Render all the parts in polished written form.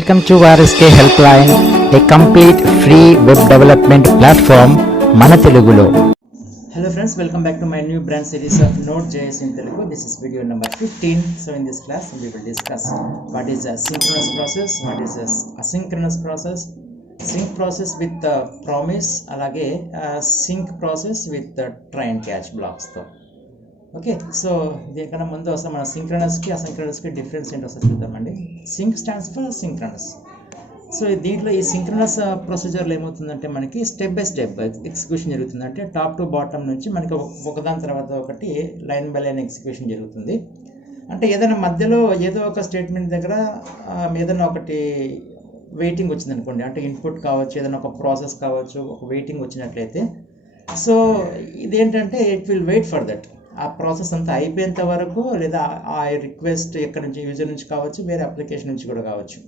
Welcome to RSK Helpline, a complete free web development platform మన తెలుగులో. Hello friends, welcome back to my new brand series of Node.js in Telugu. This is video number 15. So in this class we will discuss what is a synchronous process, what is a asynchronous process, sync process with the promise, alage sync process with the try and catch blocks తో. Okay, so దీనికన్నా ముందు అసలు మన సింక్రనస్కి అసింక్రనస్కి difference ఏంటో అసలు చూద్దామండి. Sync stands for synchronous. So దీంట్లో ఈ సింక్రనస్ ప్రొసీజర్లో ఏమవుతుందంటే మనకి స్టెప్ బై స్టెప్ ఎగ్జిక్యూషన్ జరుగుతుంది. అంటే టాప్ టు బాటమ్ నుంచి మనకి ఒకదాని తర్వాత ఒకటి లైన్ బై లైన్ ఎగ్జిక్యూషన్ జరుగుతుంది. అంటే ఏదైనా మధ్యలో ఏదో ఒక స్టేట్మెంట్ దగ్గర ఏదైనా ఒకటి వెయిటింగ్ వచ్చింది అనుకోండి, అంటే ఇన్పుట్ కావచ్చు, ఏదైనా ఒక ప్రాసెస్ కావచ్చు, ఒక వెయిటింగ్ వచ్చినట్లయితే సో ఇదేంటంటే it will wait for that. ఆ ప్రాసెస్ అంతా అయిపోయేంత వరకు, లేదా ఆ రిక్వెస్ట్ ఎక్కడి నుంచి యూజర్ నుంచి కావచ్చు, వేరే అప్లికేషన్ నుంచి కూడా కావచ్చు,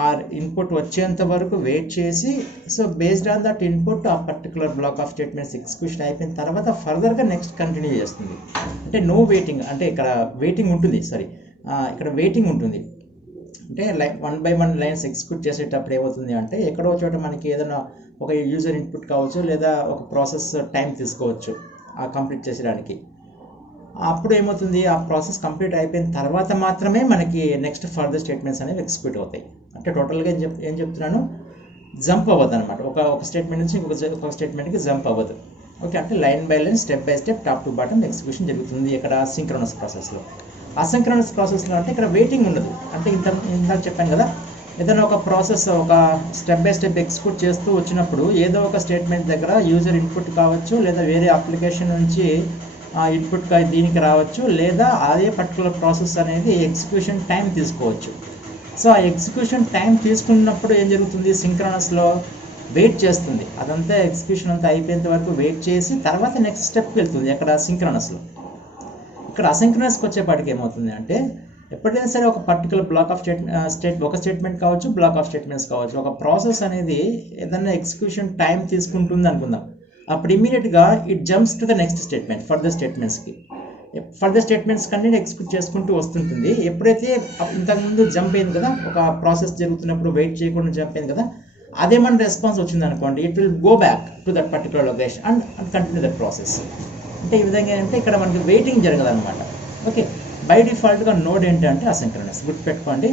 ఆ ఇన్పుట్ వచ్చేంత వరకు వెయిట్ చేసి so based on that input ఆ particular block of statements execution అయిపోయిన తర్వాత ఫర్దర్గా నెక్స్ట్ కంటిన్యూ చేస్తుంది. అంటే నో వెయిటింగ్, అంటే ఇక్కడ వెయిటింగ్ ఉంటుంది, ఇక్కడ వెయిటింగ్ ఉంటుంది. అంటే one by one lines execute చేసేటప్పుడు ఏమవుతుంది అంటే ఎక్కడో చోట మనకి ఏదైనా ఒక యూజర్ ఇన్పుట్ కావచ్చు, లేదా ఒక ప్రాసెస్ టైం తీసుకోవచ్చు ఆ కంప్లీట్ చేసేయడానికి. అప్పుడు ఏమవుతుంది, ఆ ప్రాసెస్ కంప్లీట్ అయిపోయిన తర్వాత మాత్రమే మనకి నెక్స్ట్ ఫర్దర్ స్టేట్మెంట్స్ అనేవి ఎగ్జిక్యూట్ అవుతాయి. అంటే టోటల్గా ఏం చెప్తున్నాను, జంప్ అవ్వదు అనమాట. ఒక స్టేట్మెంట్ నుంచి ఇంకొక స్టేట్మెంట్కి జంప్ అవ్వదు. ఓకే, అంటే line by line step by step top to bottom execution జరుగుతుంది ఇక్కడ సింక్రోనస్ ప్రాసెస్లో. అసింక్రోనస్ ప్రాసెస్లో అంటే ఇక్కడ వెయిటింగ్ ఉండదు. అంటే ఇందాక చెప్పాను కదా, ఏదైనా ఒక ప్రాసెస్ ఒక స్టెప్ బై స్టెప్ ఎగ్జిక్యూట్ చేస్తూ వచ్చినప్పుడు ఏదో ఒక స్టేట్మెంట్ దగ్గర యూజర్ ఇన్పుట్ కావచ్చు, లేదా వేరే అప్లికేషన్ నుంచి ఇన్పుట్ దీనికి రావచ్చు, లేదా అదే పర్టికులర్ ప్రాసెస్ అనేది ఎగ్జిక్యూషన్ టైం తీసుకోవచ్చు. సో ఆ ఎగ్జిక్యూషన్ టైం తీసుకున్నప్పుడు ఏం జరుగుతుంది, సింక్రోనస్లో వెయిట్ చేస్తుంది. అదంతా ఎగ్జిక్యూషన్ అంతా అయిపోయేంత వరకు వెయిట్ చేసి తర్వాత నెక్స్ట్ స్టెప్కి వెళ్తుంది అక్కడ సింక్రోనస్లో. ఇక్కడ అసింక్రోనస్కి వచ్చేపాటికి ఏమవుతుంది అంటే ఎప్పుడైనా సరే ఒక పర్టికులర్ బ్లాక్ ఆఫ్ ఒక స్టేట్మెంట్ కావచ్చు, బ్లాక్ ఆఫ్ స్టేట్మెంట్స్ కావచ్చు, ఒక ప్రాసెస్ అనేది ఏదైనా ఎగ్జిక్యూషన్ టైం తీసుకుంటుంది అనుకుందాం. అప్పుడు ఇమీడియట్గా it jumps to the next statement, further statements Kanni execute చేసుకుంటూ వస్తుంటుంది. ఎప్పుడైతే ఇంతకుముందు జంప్ అయింది కదా, ఒక ప్రాసెస్ జరుగుతున్నప్పుడు వెయిట్ చేయకుండా జంప్ అయింది కదా, అదేమన్నా రెస్పాన్స్ వచ్చింది అనుకోండి, it will go back to that particular location and continue that process. అంటే ఈ విధంగా ఏంటంటే ఇక్కడ మనకి వెయిటింగ్ జరగదనమాట. ఓకే, బై డిఫాల్ట్గా నోడ్ ఏంటంటే అసింక్రనస్. గుర్తుపెట్టుకోండి,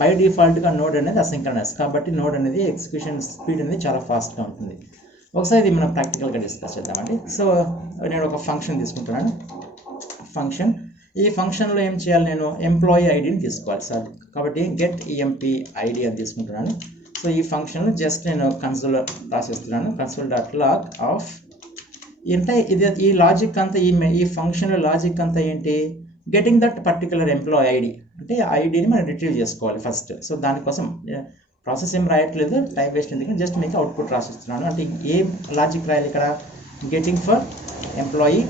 బై డిఫాల్ట్గా నోడ్ అనేది అసింక్రనస్. కాబట్టి నోడ్ అనేది ఎగ్జిక్యూషన్ స్పీడ్ అనేది చాలా ఫాస్ట్గా ఉంటుంది. ఒకసారి ఇది మనం ప్రాక్టికల్గా డిస్కస్ చేద్దామండి. సో నేను ఒక ఫంక్షన్ తీసుకుంటున్నాను. ఫంక్షన్, ఈ ఫంక్షన్లో ఏం చేయాలి, నేను ఎంప్లాయీ ఐడిని తీసుకోవాలి సార్. కాబట్టి గెట్ ఈఎంపీ ఐడి అని తీసుకుంటున్నాను. సో ఈ ఫంక్షన్లో జస్ట్ నేను కన్సోల్ రాసేస్తున్నాను, console.log ఆఫ్. అంటే ఈ లాజిక్ అంతా ఈ ఫంక్షన్ లాజిక్ అంతా ఏంటి, getting that particular employee ID, అంటే ఐడిని మనం రిట్రీవ్ చేసుకోవాలి ఫస్ట్. సో దానికోసం ప్రాసెస్ ఏం రాయట్లేదు, టైం వేస్ట్ ఎందుకంటే జస్ట్ మీకు అవుట్పుట్ రాసిస్తున్నాను. అంటే ఏ లాజిక్ రాయాలి ఇక్కడ, గెటింగ్ ఫర్ ఎంప్లాయీ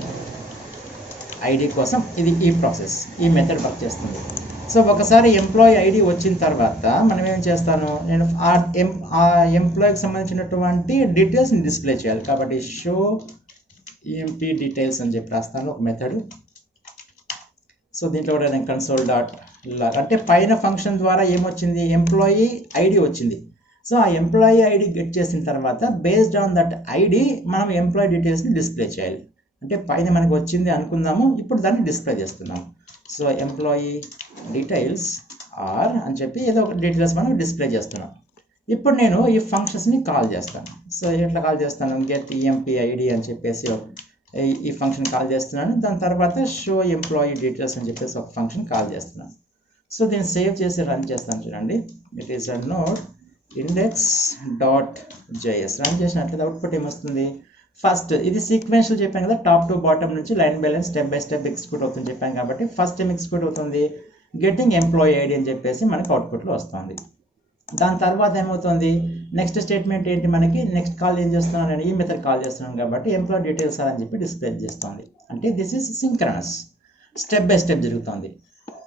ఐడి కోసం ఇది ఈ ప్రాసెస్, ఈ మెథడ్ వర్క్ చేస్తుంది. సో ఒకసారి ఎంప్లాయీ ఐడి వచ్చిన తర్వాత మనం ఏం చేస్తాను, నేను ఆ ఎంప్లాయీకి సంబంధించినటువంటి డీటెయిల్స్ని డిస్ప్లే చేయాలి. కాబట్టి షో ఈఎంపీ డీటెయిల్స్ అని చెప్పి రాస్తాను ఒక మెథడ్. సో దీంట్లో కూడా నేను console.log, అంటే పైన ఫంక్షన్ ద్వారా ఏమొచ్చింది, ఎంప్లాయీ ఐడి వచ్చింది. సో ఆ ఎంప్లాయీ ఐడి గెట్ చేసిన తర్వాత బేస్డ్ ఆన్ దట్ ఐడి మనం ఎంప్లాయీ డీటెయిల్స్ని డిస్ప్లే చేయాలి. అంటే పైన మనకు వచ్చింది అనుకుందాము, ఇప్పుడు దాన్ని డిస్ప్లే చేస్తున్నాము. సో ఎంప్లాయీ డీటెయిల్స్ ఆర్ అని చెప్పి ఏదో ఒక డీటెయిల్స్ మనం డిస్ప్లే చేస్తున్నాం. ఇప్పుడు నేను ఈ ఫంక్షన్స్ని కాల్ చేస్తాను. సో ఎట్లా కాల్ చేస్తాను, గెట్ ఈఎంపీ ఐడి అని చెప్పేసి ఈ ఫంక్షన్ కాల్ చేస్తున్నాను. దాని తర్వాత షో ఎంప్లాయీ డీటెయిల్స్ అని చెప్పేసి ఒక ఫంక్షన్ కాల్ చేస్తున్నాను. సో దీన్ని సేవ్ చేసి రన్ చేస్తాను చూడండి. It is a node index.js. Run చేసినట్లయితే అవుట్పుట్ ఏమొస్తుంది, ఫస్ట్ ఇది సీక్వెన్షియల్ చెప్పాను కదా, టాప్ టు బాటమ్ నుంచి line by line step by step execute అవుతుంది చెప్పాను. కాబట్టి ఫస్ట్ ఏం ఎగ్జిక్యూట్ అవుతుంది, గెటింగ్ ఎంప్లాయీ ఐడి అని చెప్పేసి మనకి అవుట్పుట్లో వస్తుంది. దాని తర్వాత ఏమవుతుంది, నెక్స్ట్ స్టేట్మెంట్ ఏంటి, మనకి నెక్స్ట్ కాల్ ఏం చేస్తున్నాను, నేను ఈ మెథడ్ కాల్ చేస్తున్నాను కాబట్టి ఎంప్లాయీ డీటెయిల్స్ అని చెప్పి డిస్ప్లే చేస్తుంది. అంటే this is synchronous, step by step జరుగుతుంది.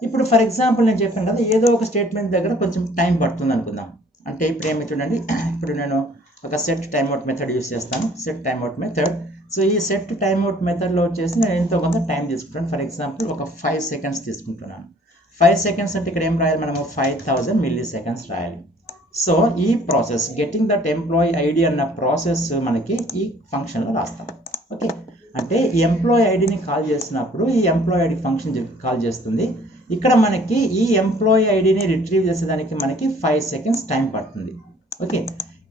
ఇప్పుడు ఫర్ ఎగ్జాంపుల్ నేను చెప్పాను కదా, ఏదో ఒక స్టేట్మెంట్ దగ్గర కొంచెం టైం పడుతుంది అనుకుందాం. అంటే ఇప్పుడు ఏమి చూడండి, ఇప్పుడు నేను ఒక సెట్ టైమ్అవుట్ మెథడ్ యూస్ చేస్తాను, సెట్ టైమ్అవుట్ మెథడ్. సో ఈ సెట్ టైమ్అవుట్ మెథడ్లో వచ్చేసి నేను ఎంతో కొంత టైం తీసుకుంటాను. ఫర్ ఎగ్జాంపుల్ ఒక 5 సెకండ్స్ తీసుకుంటున్నాను. 5 సెకండ్స్ అంటే ఇక్కడ ఏం రాయాలి మనము 5000 మిల్లీ సెకండ్స్ రాయాలి. సో ఈ process getting that employee ID అన్న ప్రాసెస్ మనకి ఈ ఫంక్షన్లో రాస్తాం. ఓకే, అంటే ఈ ఎంప్లాయీ ఐడిని కాల్ చేసినప్పుడు ఈ ఎంప్లాయీ ఐడి ఫంక్షన్ కాల్ చేస్తుంది. ఇక్కడ మనకి ఈ ఎంప్లాయీ ఐడిని రిట్రీవ్ చేసేదానికి మనకి 5 సెకండ్స్ టైం పడుతుంది. ఓకే,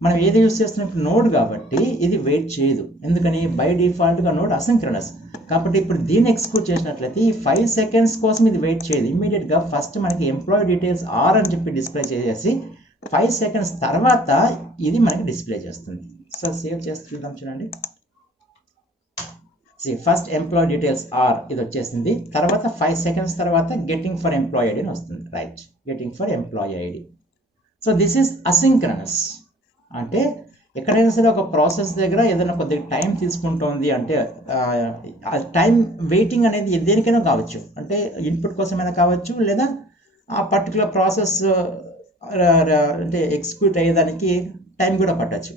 మనం ఏది యూస్ చేస్తున్నప్పుడు నోడ్ కాబట్టి ఇది వెయిట్ చేయదు. ఎందుకని బై డిఫాల్ట్గా నోడ్ అసింక్రనస్ కాబట్టి ఇప్పుడు దీన్ని ఎక్స్క్యూట్ చేసినట్లయితే ఈ 5 సెకండ్స్ కోసం ఇది వెయిట్ చేయదు. ఇమీడియట్గా ఫస్ట్ మనకి ఎంప్లాయీ డీటెయిల్స్ ఆర్ అని చెప్పి డిస్ప్లే చేసేసి 5 సెకండ్స్ తర్వాత ఇది మనకి డిస్ప్లే చేస్తుంది. సో సేవ్ చేసి చూద్దాం, చూడండి. ఫస్ట్ ఎంప్లాయీ డీటెయిల్స్ ఆర్ ఇది వచ్చేసింది. తర్వాత 5 సెకండ్స్ తర్వాత గెటింగ్ ఫర్ ఎంప్లాయీ ఐడి అని వస్తుంది. Right, getting for employee ID. So this is asynchronous. అంటే ఎక్కడైనా సరే ఒక ప్రాసెస్ దగ్గర ఏదైనా కొద్దిగా టైం తీసుకుంటోంది అంటే టైం వెయిటింగ్ అనేది దేనికైనా కావచ్చు. అంటే ఇన్పుట్ కోసమైనా కావచ్చు, లేదా ఆ పర్టికులర్ ప్రాసెస్ అంటే ఎగ్జిక్యూట్ అయ్యేదానికి టైం కూడా పట్టచ్చు.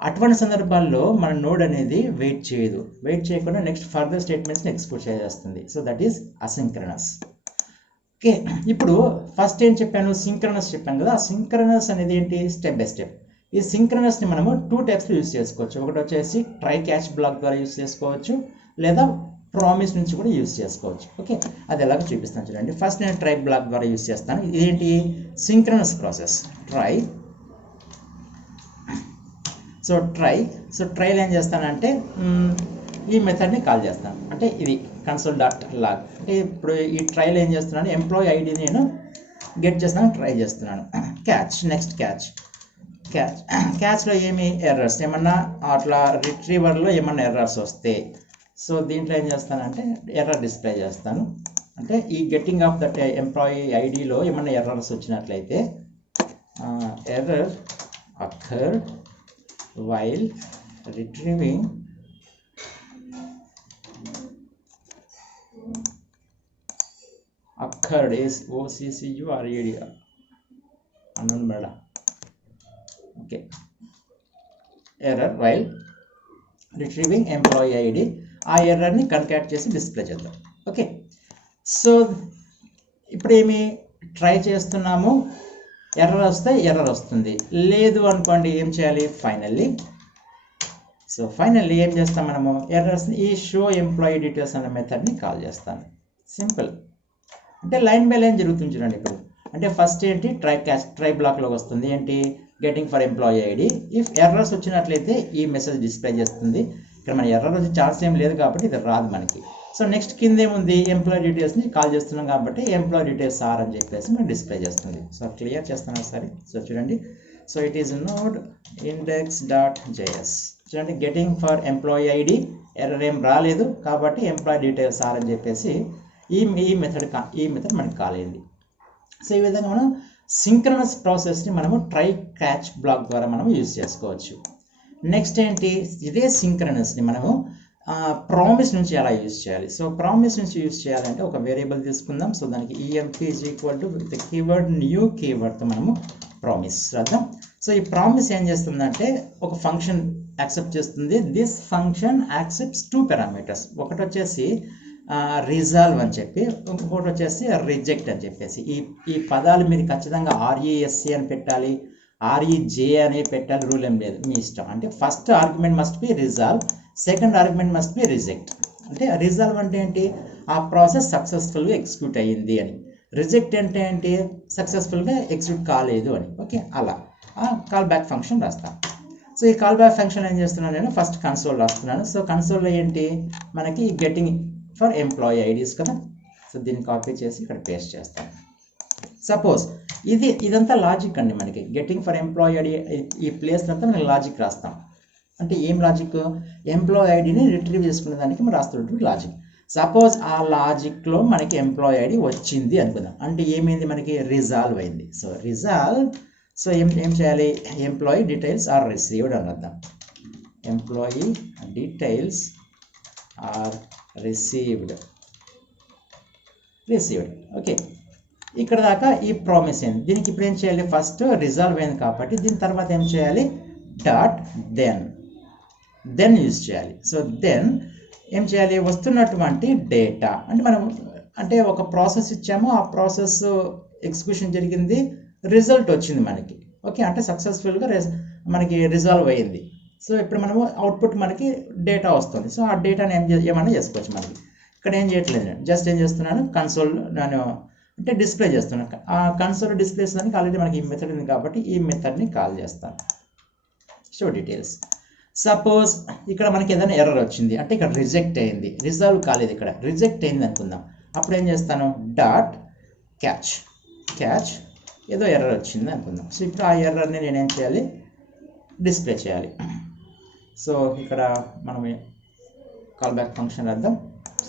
అటువంటి సందర్భాల్లో మన నోడ్ అనేది వెయిట్ చేయదు. వెయిట్ చేయకుండా నెక్స్ట్ ఫర్దర్ స్టేట్మెంట్స్ని ఎగ్జిక్యూట్ చేసేస్తుంది. So that is asynchronous. Okay, ఇప్పుడు ఫస్ట్ ఏం చెప్పాను, సింక్రనస్ చెప్పాను కదా. ఆ సింక్రనస్ అనేది ఏంటి, స్టెప్ బై స్టెప్. ఈ సింక్రనస్ని మనము 2 టైప్స్లో యూస్ చేసుకోవచ్చు. ఒకటి వచ్చేసి ట్రై క్యాచ్ బ్లాక్ ద్వారా యూస్ చేసుకోవచ్చు, లేదా ప్రామిస్ నుంచి కూడా యూస్ చేసుకోవచ్చు. ఓకే, అది ఎలాగో చూపిస్తాను చూడండి. ఫస్ట్ నేను ట్రై బ్లాక్ ద్వారా యూస్ చేస్తాను. ఇదేంటి, సింక్రనస్ ప్రాసెస్ ట్రై. సో ట్రైలో ఏం చేస్తానంటే ఈ మెథడ్ని కాల్ చేస్తాను. అంటే ఇది కన్సోల్ డాట్ లాగ్. అంటే ఇప్పుడు ఈ ట్రైలో ఏం చేస్తున్నాను, ఎంప్లాయీ ఐడి నేను గెట్ చేస్తున్నాను, ట్రై చేస్తున్నాను. క్యాచ్, నెక్స్ట్ క్యాచ్లో ఏమి ఎర్రర్స్ ఏమన్నా అట్లా రిట్రీవర్లో ఏమన్నా ఎర్రర్స్ వస్తే సో దీంట్లో ఏం చేస్తానంటే ఎర్రర్ డిస్ప్లే చేస్తాను. అంటే ఈ గెట్టింగ్ ఆఫ్ దట్ ఎంప్లాయీ ఐడిలో ఏమన్నా ఎర్రర్స్ వచ్చినట్లయితే error occurred while retrieving occurred is OCCURED unknown bada. Okay, error while retrieving employee ID. ఆ ఎర్రర్ని కన్కాట్ చేసి డిస్ప్లే చేద్దాం. ఓకే, సో ఇప్పుడు ఏమి ట్రై చేస్తున్నాము, ఎర్రర్ వస్తే ఎర్రర్ వస్తుంది. లేదు అనుకోండి ఏం చేయాలి, ఫైనల్లీ ఏం చేస్తాం మనము, ఎర్రర్స్ని ఈ షో ఎంప్లాయీ డీటెయిల్స్ అనే మెథడ్ని కాల్ చేస్తాను. సింపుల్. అంటే లైన్ బై లైన్ జరుగుతుంది చూడండి. ఇప్పుడు అంటే ఫస్ట్ ఏంటి, ట్రై బ్లాక్లోకి వస్తుంది ఏంటి, getting for employee ID. If errors వచ్చినట్లయితే ఈ మెసేజ్ డిస్ప్లే చేస్తుంది. ఇక్కడ మన ఎర్రర్ వచ్చే ఛాన్స్ ఏం లేదు కాబట్టి ఇది రాదు మనకి. సో నెక్స్ట్ కింద ఏముంది, ఎంప్లాయీ డీటెయిల్స్ని కాల్ చేస్తున్నాం కాబట్టి ఎంప్లాయీ డీటెయిల్స్ ఆర్ అని చెప్పేసి మనకి డిస్ప్లే చేస్తుంది. సో క్లియర్ చేస్తాను ఒకసారి. సో చూడండి, so it is node index.js. చూడండి, getting for employee ID error ఏం రాలేదు కాబట్టి ఎంప్లాయీ డీటెయిల్స్ ఆర్ అని చెప్పేసి ఈ మెథడ్ మనకి కాల్ అయింది. సో ఈ విధంగా మనం సింక్రనస్ ప్రాసెస్ని మనము ట్రై క్యాచ్ బ్లాక్ ద్వారా మనం యూజ్ చేసుకోవచ్చు. నెక్స్ట్ ఏంటి, ఇదే సింక్రనస్ని మనము ప్రామిస్ నుంచి ఎలా యూజ్ చేయాలి. సో ప్రామిస్ నుంచి యూజ్ చేయాలంటే ఒక వేరియబుల్ తీసుకుందాం. సో దానికి EMP = ద కీవర్డ్ న్యూ కీవర్డ్తో మనము ప్రామిస్ రాద్దాం. సో ఈ ప్రామిస్ ఏం చేస్తుందంటే ఒక ఫంక్షన్ యాక్సెప్ట్ చేస్తుంది. This function accepts 2 parameters. ఒకటి వచ్చేసి రిజాల్వ్ అని చెప్పి, ఇంకొకటి వచ్చేసి రిజెక్ట్ అని చెప్పేసి. ఈ పదాలు మీరు ఖచ్చితంగా RESC అని పెట్టాలి, REJ అని పెట్టాలి, రూల్ ఏం లేదు, మీ ఇష్టం. అంటే first argument must be resolve, second argument must be reject. అంటే రిజాల్వ్ అంటే ఏంటి, ఆ ప్రాసెస్ సక్సెస్ఫుల్గా ఎగ్జిక్యూట్ అయ్యింది అని. రిజెక్ట్ అంటే ఏంటి, సక్సెస్ఫుల్గా ఎగ్జిక్యూట్ కాలేదు అని. ఓకే, అలా కాల్ బ్యాక్ ఫంక్షన్ రాస్తాను. సో ఈ కాల్ బ్యాక్ ఫంక్షన్ ఏం చేస్తున్నాను, నేను ఫస్ట్ కన్సోల్ రాస్తున్నాను. సో కన్సోల్లో ఏంటి మనకి గెటింగ్ ఫర్ ఎంప్లాయీ ఐడీస్ కదా. సో దీన్ని కాపీ చేసి ఇక్కడ పేస్ట్ చేస్తాను. సపోజ్ ఇదంతా లాజిక్ అండి. మనకి గెటింగ్ ఫర్ ఎంప్లాయీ ఐడి ఈ ప్లేస్ అంతా మనం లాజిక్ రాస్తాం. అంటే ఏం లాజిక్, ఎంప్లాయీ ఐడిని రిట్రీవ్ చేసుకునే దానికి మనం రాస్తున్నటువంటి లాజిక్. సపోజ్ ఆ లాజిక్లో మనకి ఎంప్లాయీ ఐడి వచ్చింది అనుకుందాం. అంటే ఏమైంది, మనకి రిజాల్వ్ అయింది. సో రిజాల్వ్, సో ఏం చేయాలి, ఎంప్లాయీ డీటెయిల్స్ ఆర్ రిసీవ్డ్ అని అర్థం. Employee details are received. Okay, ఇక్కడ దాకా ఈ ప్రామిస్ అయింది. దీనికి ఇప్పుడు ఏం చేయాలి, ఫస్ట్ రిజాల్వ్ అయింది కాబట్టి దీని తర్వాత ఏం చేయాలి, డాట్ దెన్ యూజ్ చేయాలి. సో దెన్ ఏం చేయాలి, వస్తున్నటువంటి డేటా అంటే మనం అంటే ఒక ప్రాసెస్ ఇచ్చాము, ఆ ప్రాసెస్ ఎగ్జిక్యూషన్ జరిగింది, రిజల్ట్ వచ్చింది మనకి. ఓకే, అంటే సక్సెస్ఫుల్గా మనకి రిజాల్వ్ అయ్యింది. సో ఇప్పుడు మనము అవుట్పుట్ మనకి డేటా వస్తుంది. సో ఆ డేటాని ఏమైనా చేసుకోవచ్చు. మనకి ఇక్కడ ఏం చేయట్లేదు, జస్ట్ ఏం చేస్తున్నాను, కన్సోల్ నేను అంటే డిస్ప్లే చేస్తున్నాను. ఆ కన్సోల్ డిస్ప్లే చేసేదానికి ఆల్రెడీ మనకి ఈ మెథడ్ ఉంది కాబట్టి ఈ మెథడ్ని కాల్ చేస్తాను. Show details. సపోజ్ ఇక్కడ మనకి ఏదైనా ఎర్రర్ వచ్చింది, అంటే ఇక్కడ రిజెక్ట్ అయింది, రిజాల్వ్ కాలేదు, ఇక్కడ రిజెక్ట్ అయింది అనుకుందాం. అప్పుడు ఏం చేస్తాను, డాట్ క్యాచ్ ఏదో ఎర్రర్ వచ్చింది అనుకుందాం. సో ఇప్పుడు ఆ ఎర్రర్ని నేనేం చేయాలి, డిస్ప్లే చేయాలి. సో ఇక్కడ మనం కాల్ బ్యాక్ ఫంక్షన్ రాద్దాం.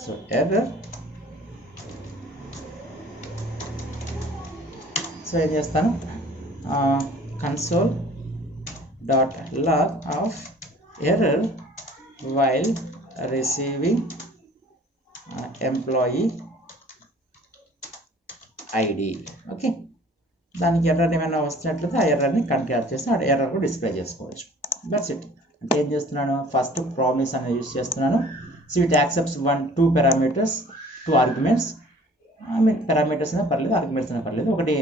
సో ఎర్రర్, సో ఏం చేస్తాను, console dot log of error while receiving employee ID. Okay, దానికి ఎర్రర్ ఏమైనా వస్తున్నట్లయితే ఆ ఎర్రర్ని కంట్రోల్ చేసి ఆ ఎర్రర్ కూడా డిస్ప్లే చేసుకోవచ్చు. That's it. అంటే ఏం చేస్తున్నాను, ఫస్ట్ ప్రామిస్ అనేది యూజ్ చేస్తున్నాను. So it accepts 2 parameters, 2 arguments. Parameters అయినా పర్లేదు, ఆర్గ్యుమెంట్స్ అయినా పర్లేదు. ఒకటి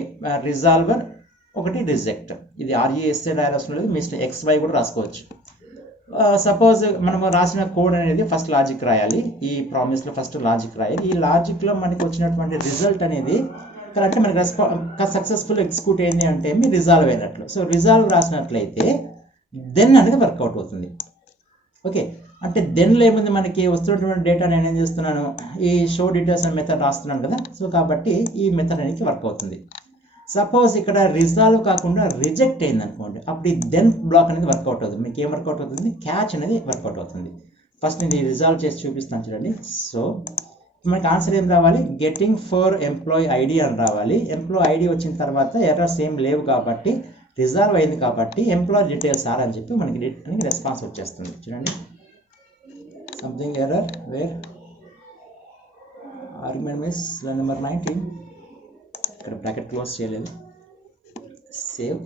రిజాల్వర్, ఒకటి రిజెక్ట్. ఇది RESA రాయాల్సిన లేదు, మీ XY కూడా రాసుకోవచ్చు. సపోజ్ మనం రాసిన కోడ్ అనేది ఫస్ట్ లాజిక్ రాయాలి, ఈ ప్రామిస్లో ఫస్ట్ లాజిక్ రాయాలి. ఈ లాజిక్లో మనకి వచ్చినటువంటి రిజల్ట్ అనేది కరెక్ట్ మనకి సక్సెస్ఫుల్ ఎగ్జిక్యూట్ అయింది అంటే మీ రిజాల్వ్ అయినట్లు. సో రిజాల్వ్ రాసినట్లయితే దెన్ అనేది వర్కౌట్ అవుతుంది. ఓకే, అంటే దెన్లో ఏముంది, మనకి వస్తున్నటువంటి డేటా నేను ఏం చేస్తున్నాను, ఈ షో డీటెయిల్స్ అనే మెథడ్ రాస్తున్నాను కదా. సో కాబట్టి ఈ మెథడ్ అనేది వర్క్ అవుతుంది. సపోజ్ ఇక్కడ రిజాల్వ్ కాకుండా రిజెక్ట్ అయింది అనుకోండి, అప్పుడు ఈ దెన్ బ్లాక్ అనేది వర్కౌట్ అవుతుంది. మీకు ఏం వర్కౌట్ అవుతుంది, క్యాచ్ అనేది వర్కౌట్ అవుతుంది. ఫస్ట్ నేను రిజాల్వ్ చేసి చూపిస్తాను చూడండి. సో మనకి ఆన్సర్ ఏం రావాలి, గెటింగ్ ఫర్ ఎంప్లాయీ ఐడి అని రావాలి. ఎంప్లాయీ ఐడి వచ్చిన తర్వాత ఎర్రర్స్ ఏం లేవు కాబట్టి రిజాల్వ్ అయింది కాబట్టి ఎంప్లాయీ డీటెయిల్స్ ఆర్ అని చెప్పి మనకి రెస్పాన్స్ వచ్చేస్తుంది. చూడండి, something error where argument means line number 19. ఇక్కడ బ్రాకెట్ క్లోజ్ చేయలేదు, సేవ్.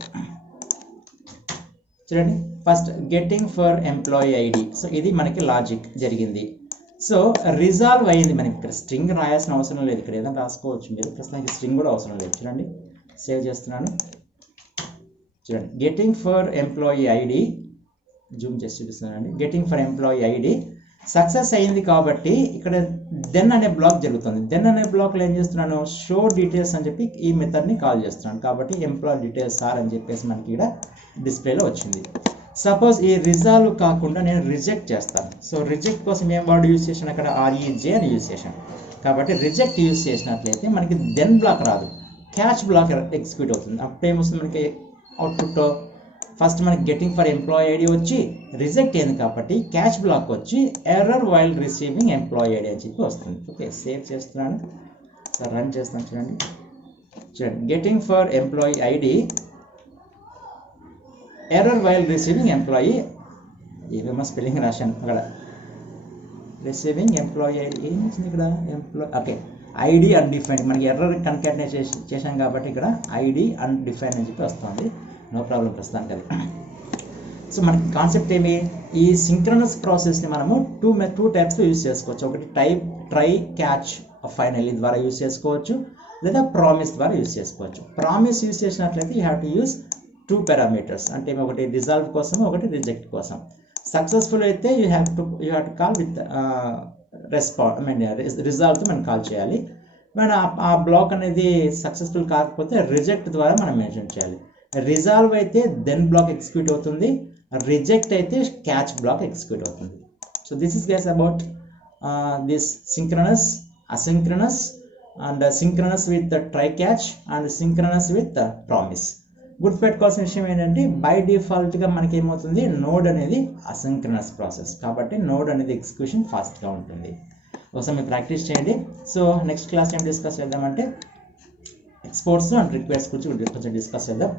చూడండి, first getting for employee ID. So ఇది మనకి లాజిక్ జరిగింది. సో రిజాల్వ్ అయ్యింది. మనకి ఇక్కడ స్ట్రింగ్ రాయాల్సిన అవసరం లేదు, ఇక్కడ ఏదైనా రాసుకోవచ్చు మీరు. ప్రస్తుతానికి స్ట్రింగ్ కూడా అవసరం లేదు. చూడండి, సేవ్ చేస్తున్నాను. చూడండి, getting for employee ID, Zoom చేసి చూపిస్తున్నానండి. Getting for employee ID success అయింది కాబట్టి ఇక్కడ దెన్ అనే బ్లాక్ జరుగుతుంది. దెన్ అనే బ్లాక్లో ఏం చేస్తున్నాను, షో డీటెయిల్స్ అని చెప్పి ఈ మెథడ్ని కాల్ చేస్తున్నాను. కాబట్టి ఎంప్లాయీ డీటెయిల్స్ ఆర్ అని చెప్పేసి మనకి ఇక్కడ డిస్ప్లేలో వచ్చింది. సపోజ్ ఈ రిజాల్వ్ కాకుండా నేను రిజెక్ట్ చేస్తాను. సో రిజెక్ట్ కోసం ఏం వర్డ్ యూజ్ చేశాను, అక్కడ REJ అని యూజ్ చేశాను. కాబట్టి రిజెక్ట్ యూజ్ చేసినట్లయితే మనకి దెన్ బ్లాక్ రాదు, క్యాచ్ బ్లాక్ ఎగ్జిక్యూట్ అవుతుంది. అప్పుడు ఏమొస్తుంది మనకి అవుట్పుట్, ఫస్ట్ మనకి గెటింగ్ ఫర్ ఎంప్లాయీ ఐడి వచ్చి రిజెక్ట్ అయింది కాబట్టి క్యాచ్ బ్లాక్ వచ్చి error while receiving employee ID అని చెప్పి వస్తుంది. ఓకే, సేవ్ చేస్తున్నాను, సో రన్ చేస్తాను. చూడండి, getting for employee ID error while receiving employee, ఏమేమో స్పెల్లింగ్ రాశాను అక్కడ, రిసీవింగ్ ఎంప్లాయీ ఐడి ఏం వచ్చింది ఇక్కడ, ఎంప్లాయీ. ఓకే, ఐడి అన్డిఫైన్డ్, మనకి ఎర్రర్ కన్కాటినేట్ చేశాం కాబట్టి ఇక్కడ ఐడి అన్డిఫైన్డ్ అని చెప్పి వస్తుంది. నో ప్రాబ్లం ప్రస్తుతానికి అది. సో మనకి కాన్సెప్ట్ ఏమి, ఈ సింక్రనస్ ప్రాసెస్ని మనము టూ టైప్స్లో యూజ్ చేసుకోవచ్చు. ఒకటి ట్రై క్యాచ్ ఫైనల్లీ ద్వారా యూజ్ చేసుకోవచ్చు, లేదా ప్రామిస్ ద్వారా యూజ్ చేసుకోవచ్చు. ప్రామిస్ యూజ్ చేసినట్లయితే you have to use 2 parameters, అంటే ఒకటి రిజాల్వ్ కోసం, ఒకటి రిజెక్ట్ కోసం. సక్సెస్ఫుల్ అయితే you have to call with రిజాల్వ్తో మనం కాల్ చేయాలి. మనం ఆ బ్లాక్ అనేది సక్సెస్ఫుల్ కాకపోతే రిజెక్ట్ ద్వారా మనం మెన్షన్ చేయాలి. రిజాల్వ్ అయితే దెన్ బ్లాక్ ఎగ్జిక్యూట్ అవుతుంది, రిజెక్ట్ అయితే క్యాచ్ బ్లాక్ ఎగ్జిక్యూట్ అవుతుంది. So this is guys about this synchronous, asynchronous, and synchronous with the try catch and synchronous with the promise. గుర్తుపెట్టుకోవాల్సిన విషయం ఏంటంటే బై డిఫాల్ట్గా మనకి ఏమవుతుంది, నోడ్ అనేది అసింక్రనస్ ప్రాసెస్ కాబట్టి నోడ్ అనేది ఎగ్జిక్యూషన్ ఫాస్ట్గా ఉంటుంది. ఒకసారి మీరు ప్రాక్టీస్ చేయండి. సో నెక్స్ట్ క్లాస్ ఏం డిస్కస్ చేద్దామంటే ఎక్స్పోర్ట్స్ అండ్ రిక్వెస్ట్ గురించి కొంచెం డిస్కస్ చేద్దాం.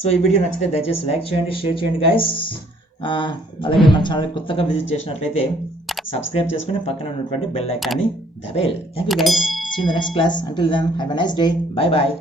సో ఈ వీడియో నచ్చితే దయచేసి లైక్ చేయండి, షేర్ చేయండి గైస్. అలాగే మన ఛానల్ కొత్తగా విజిట్ చేసినట్లయితే సబ్స్క్రైబ్ చేసుకుని పక్కన ఉన్నటువంటి బెల్ ఐకాన్ని దబేల్. Thank you guys. See in the next class. Until then have a nice day. Bye bye.